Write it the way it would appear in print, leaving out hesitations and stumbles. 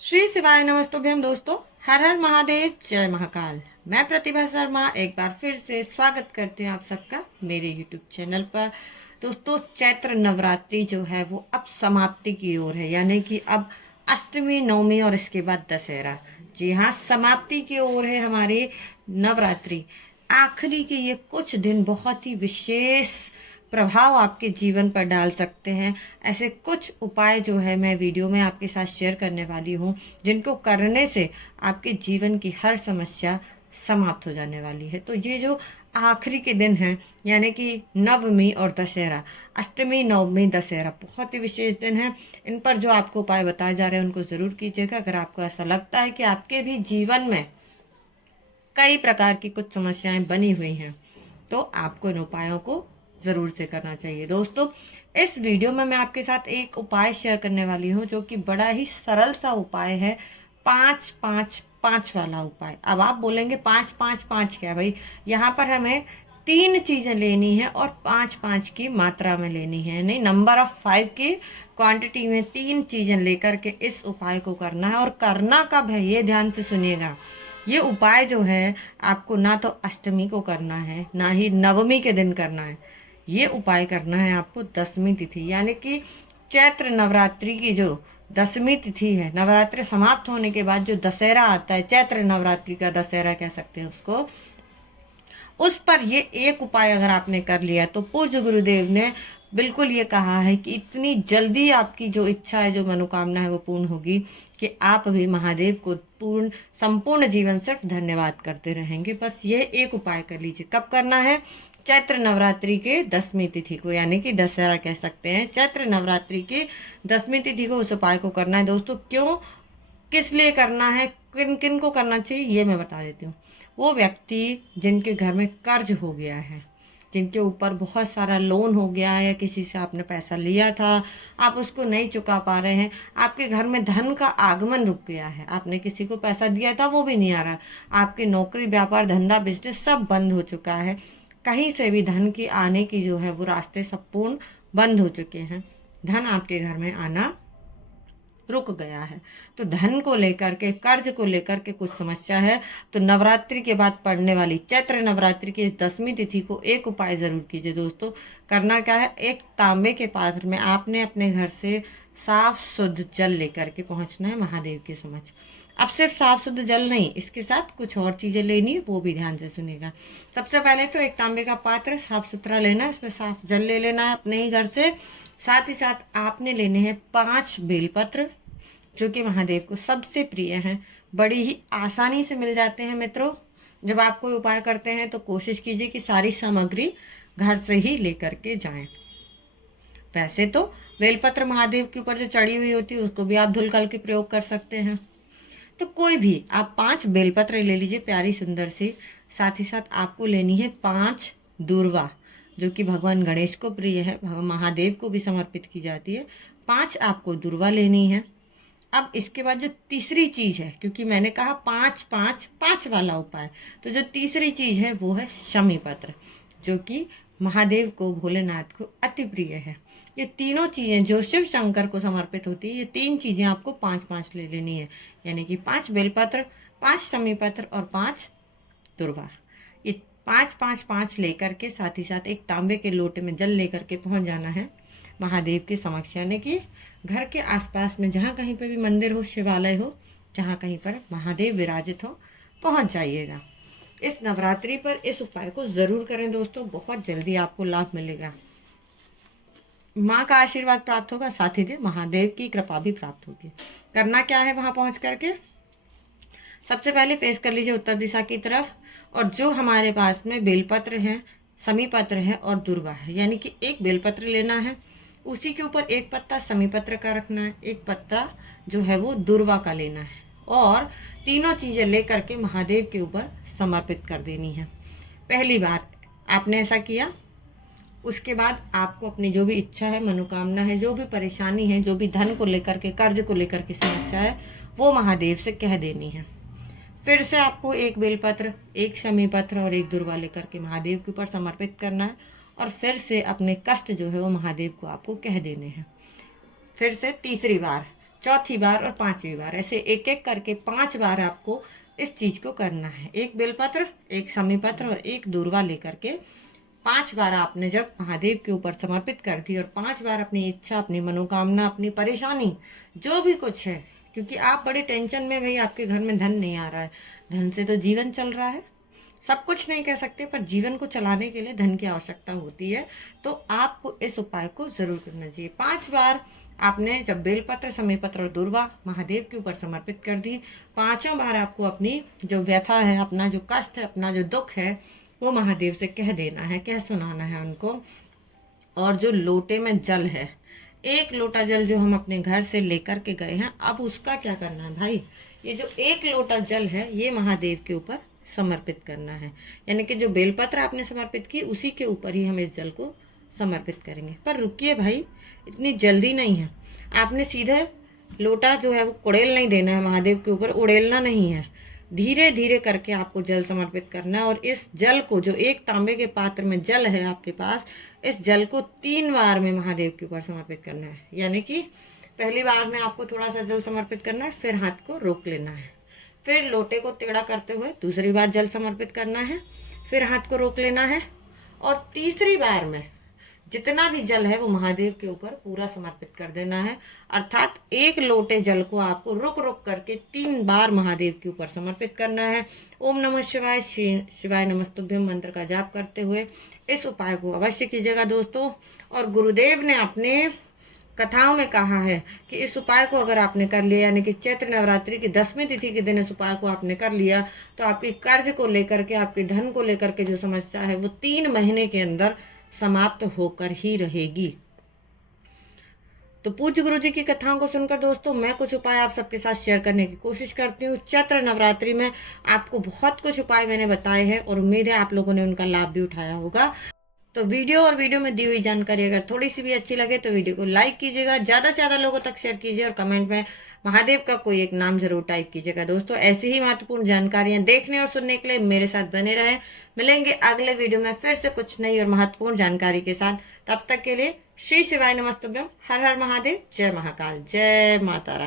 श्री शिवाय नमस्तुभ्यम दोस्तों। हर हर महादेव, जय महाकाल। मैं प्रतिभा शर्मा एक बार फिर से स्वागत करती हूँ आप सबका मेरे यूट्यूब चैनल पर। दोस्तों, चैत्र नवरात्रि जो है वो अब समाप्ति की ओर है, यानी कि अब अष्टमी, नवमी और इसके बाद दशहरा। जी हाँ, समाप्ति की ओर है हमारी नवरात्रि। आखिरी के ये कुछ दिन बहुत ही विशेष प्रभाव आपके जीवन पर डाल सकते हैं। ऐसे कुछ उपाय जो है मैं वीडियो में आपके साथ शेयर करने वाली हूँ, जिनको करने से आपके जीवन की हर समस्या समाप्त हो जाने वाली है। तो ये जो आखिरी के दिन हैं, यानी कि नवमी और दशहरा, अष्टमी, नवमी, दशहरा, बहुत ही विशेष दिन हैं। इन पर जो आपको उपाय बताए जा रहे हैं उनको ज़रूर कीजिएगा। अगर आपको ऐसा लगता है कि आपके भी जीवन में कई प्रकार की कुछ समस्याएं बनी हुई हैं, तो आपको इन उपायों को ज़रूर से करना चाहिए। दोस्तों, इस वीडियो में मैं आपके साथ एक उपाय शेयर करने वाली हूँ, जो कि बड़ा ही सरल सा उपाय है। 5-5-5 वाला उपाय। अब आप बोलेंगे 5-5-5 क्या भाई? यहाँ पर हमें 3 चीज़ें लेनी है और 5-5 की मात्रा में लेनी है, नहीं, नंबर ऑफ 5 की क्वांटिटी में 3 चीज़ें लेकर के इस उपाय को करना है। और करना कब है, ये ध्यान से सुनिएगा। ये उपाय जो है आपको ना तो अष्टमी को करना है, ना ही नवमी के दिन करना है। ये उपाय करना है आपको दसवीं तिथि, यानी कि चैत्र नवरात्रि की जो दसवीं तिथि है, नवरात्रि समाप्त होने के बाद जो दशहरा आता है, चैत्र नवरात्रि का दशहरा कह सकते हैं उसको, उस पर ये एक उपाय अगर आपने कर लिया तो पूज्य गुरुदेव ने बिल्कुल ये कहा है कि इतनी जल्दी आपकी जो इच्छा है, जो मनोकामना है, वो पूर्ण होगी कि आप भी महादेव को पूर्ण संपूर्ण जीवन सिर्फ धन्यवाद करते रहेंगे। बस ये एक उपाय कर लीजिए। कब करना है? चैत्र नवरात्रि के दसवीं तिथि को, यानी कि दशहरा कह सकते हैं। चैत्र नवरात्रि की दसवीं तिथि को उस उपाय को करना है। दोस्तों, क्यों, किस लिए करना है, किन किन को करना चाहिए, ये मैं बता देती हूँ। वो व्यक्ति जिनके घर में कर्ज हो गया है, जिनके ऊपर बहुत सारा लोन हो गया है, किसी से आपने पैसा लिया था, आप उसको नहीं चुका पा रहे हैं, आपके घर में धन का आगमन रुक गया है, आपने किसी को पैसा दिया था वो भी नहीं आ रहा, आपकी नौकरी, व्यापार, धंधा, बिजनेस सब बंद हो चुका है, कहीं से भी धन की आने की जो है वो रास्ते सब पूर्ण बंद हो चुके हैं, धन आपके घर में आना रुक गया है। तो धन को लेकर के, कर्ज को लेकर के कुछ समस्या है, तो नवरात्रि के बाद पड़ने वाली चैत्र नवरात्रि की दसवीं तिथि को एक उपाय जरूर कीजिए। दोस्तों, करना क्या है, एक तांबे के पात्र में आपने अपने घर से साफ शुद्ध जल लेकर के पहुंचना है महादेव के समक्ष। अब सिर्फ साफ शुद्ध जल नहीं, इसके साथ कुछ और चीजें लेनी है, वो भी ध्यान से सुनिएगा। सबसे पहले तो एक तांबे का पात्र साफ सुथरा लेना है, उसमें साफ जल ले लेना है अपने ही घर से। साथ ही साथ आपने लेने हैं 5 बेलपत्र, जो कि महादेव को सबसे प्रिय हैं, बड़ी ही आसानी से मिल जाते हैं। मित्रों, जब आप कोई उपाय करते हैं तो कोशिश कीजिए कि सारी सामग्री घर से ही लेकर के जाएं। वैसे तो बेलपत्र महादेव के ऊपर जो चढ़ी हुई होती है उसको भी आप धुल कर के प्रयोग कर सकते हैं। तो कोई भी आप 5 बेलपत्र ले लीजिए, प्यारी सुंदर सी। साथ ही साथ आपको लेनी है 5 दूर्वा, जो कि भगवान गणेश को प्रिय है, महादेव को भी समर्पित की जाती है। 5 आपको दूर्वा लेनी है। अब इसके बाद जो तीसरी चीज है, क्योंकि मैंने कहा 5-5-5 वाला उपाय, तो जो तीसरी चीज है वो है शमी पत्र, जो कि महादेव को, भोलेनाथ को अति प्रिय है। ये तीनों चीजें जो शिव शंकर को समर्पित होती है, ये 3 चीजें आपको 5-5 ले लेनी है, यानी कि 5 बेलपत्र, 5 शमी पत्र और 5 दुर्वा। ये 5-5-5 लेकर के, साथ ही साथ एक तांबे के लोटे में जल लेकर के पहुंच जाना है महादेव के समक्ष, यानी कि घर के आसपास में जहाँ कहीं पर भी मंदिर हो, शिवालय हो, जहाँ कहीं पर महादेव विराजित हो, पहुँच जाइएगा। इस नवरात्रि पर इस उपाय को ज़रूर करें दोस्तों, बहुत जल्दी आपको लाभ मिलेगा, माँ का आशीर्वाद प्राप्त होगा, साथ ही महादेव की कृपा भी प्राप्त होगी। करना क्या है, वहाँ पहुँच करके सबसे पहले फेस कर लीजिए उत्तर दिशा की तरफ, और जो हमारे पास में बेलपत्र है, समी पत्र है और दुर्वा है, यानी कि एक बेलपत्र लेना है, उसी के ऊपर एक पत्ता समी पत्र का रखना है, एक पत्ता जो है वो दुर्वा का लेना है, और तीनों चीज़ें लेकर के महादेव के ऊपर समर्पित कर देनी है। पहली बार आपने ऐसा किया, उसके बाद आपको अपनी जो भी इच्छा है, मनोकामना है, जो भी परेशानी है, जो भी धन को लेकर के, कर्ज को लेकर के समस्या है, वो महादेव से कह देनी है। फिर से आपको एक बेलपत्र, एक शमी पत्र और एक दुर्वा लेकर के महादेव के ऊपर समर्पित करना है, और फिर से अपने कष्ट जो है वो महादेव को आपको कह देने हैं। फिर से तीसरी बार चौथी बार और पांचवी बार, ऐसे एक एक करके 5 बार आपको इस चीज को करना है। एक बेलपत्र, एक शमी पत्र और एक दूर्वा लेकर के 5 बार आपने जब महादेव के ऊपर समर्पित कर दी और 5 बार अपनी इच्छा, अपनी मनोकामना, अपनी परेशानी जो भी कुछ है, क्योंकि आप बड़े टेंशन में, भाई आपके घर में धन नहीं आ रहा है, धन से तो जीवन चल रहा है, सब कुछ नहीं कह सकते पर जीवन को चलाने के लिए धन की आवश्यकता होती है, तो आपको इस उपाय को जरूर करना चाहिए। 5 बार आपने जब बेलपत्र, समीपत्र और दूर्वा महादेव के ऊपर समर्पित कर दी, 5 बार आपको अपनी जो व्यथा है, अपना जो कष्ट है, अपना जो दुख है, वो महादेव से कह देना है, कह सुनाना है उनको। और जो लोटे में जल है, 1 लोटा जल जो हम अपने घर से लेकर के गए हैं, अब उसका क्या करना है भाई, ये जो 1 लोटा जल है ये महादेव के ऊपर समर्पित करना है। यानी कि जो बेलपत्र आपने समर्पित की उसी के ऊपर ही हम इस जल को समर्पित करेंगे। पर रुकिए भाई, इतनी जल्दी नहीं है, आपने सीधे लोटा जो है वो कुड़ेल नहीं देना है महादेव के ऊपर, उड़ेलना नहीं है, धीरे धीरे करके आपको जल समर्पित करना है। और इस जल को, जो एक तांबे के पात्र में जल है आपके पास, इस जल को 3 बार में महादेव के ऊपर समर्पित करना है। यानी कि पहली बार में आपको थोड़ा सा जल समर्पित करना है, फिर हाथ को रोक लेना है, फिर लोटे को टेढ़ा करते हुए दूसरी बार जल समर्पित करना है, फिर हाथ को रोक लेना है, और तीसरी बार में जितना भी जल है वो महादेव के ऊपर पूरा समर्पित कर देना है। अर्थात 1 लोटे जल को आपको रुक रुक करके 3 बार महादेव के ऊपर समर्पित करना है। ओम नमः शिवाय, शिवाय नमस्तुभ्यम मंत्र का जाप करते हुए इस उपाय को अवश्य कीजिएगा दोस्तों। और गुरुदेव ने अपने कथाओं में कहा है कि इस उपाय को अगर आपने कर लिया, यानी कि चैत्र नवरात्रि की 10वीं तिथि के दिन इस उपाय को आपने कर लिया, तो आपकी कर्ज को लेकर के, आपके धन को लेकर के जो समस्या है वो 3 महीने के अंदर समाप्त होकर ही रहेगी। तो पूज्य गुरु जी की कथाओं को सुनकर दोस्तों मैं कुछ उपाय आप सबके साथ शेयर करने की कोशिश करती हूँ। चैत्र नवरात्रि में आपको बहुत कुछ उपाय मैंने बताए हैं और उम्मीद है आप लोगों ने उनका लाभ भी उठाया होगा। तो वीडियो में दी हुई जानकारी अगर थोड़ी सी भी अच्छी लगे तो वीडियो को लाइक कीजिएगा, ज़्यादा से ज़्यादा लोगों तक शेयर कीजिए और कमेंट में महादेव का कोई एक नाम जरूर टाइप कीजिएगा। दोस्तों ऐसी ही महत्वपूर्ण जानकारियां देखने और सुनने के लिए मेरे साथ बने रहें। मिलेंगे अगले वीडियो में फिर से कुछ नई और महत्वपूर्ण जानकारी के साथ। तब तक के लिए श्री शिवाय नमस्तुभ्यम, हर हर महादेव, जय महाकाल, जय माता रानी।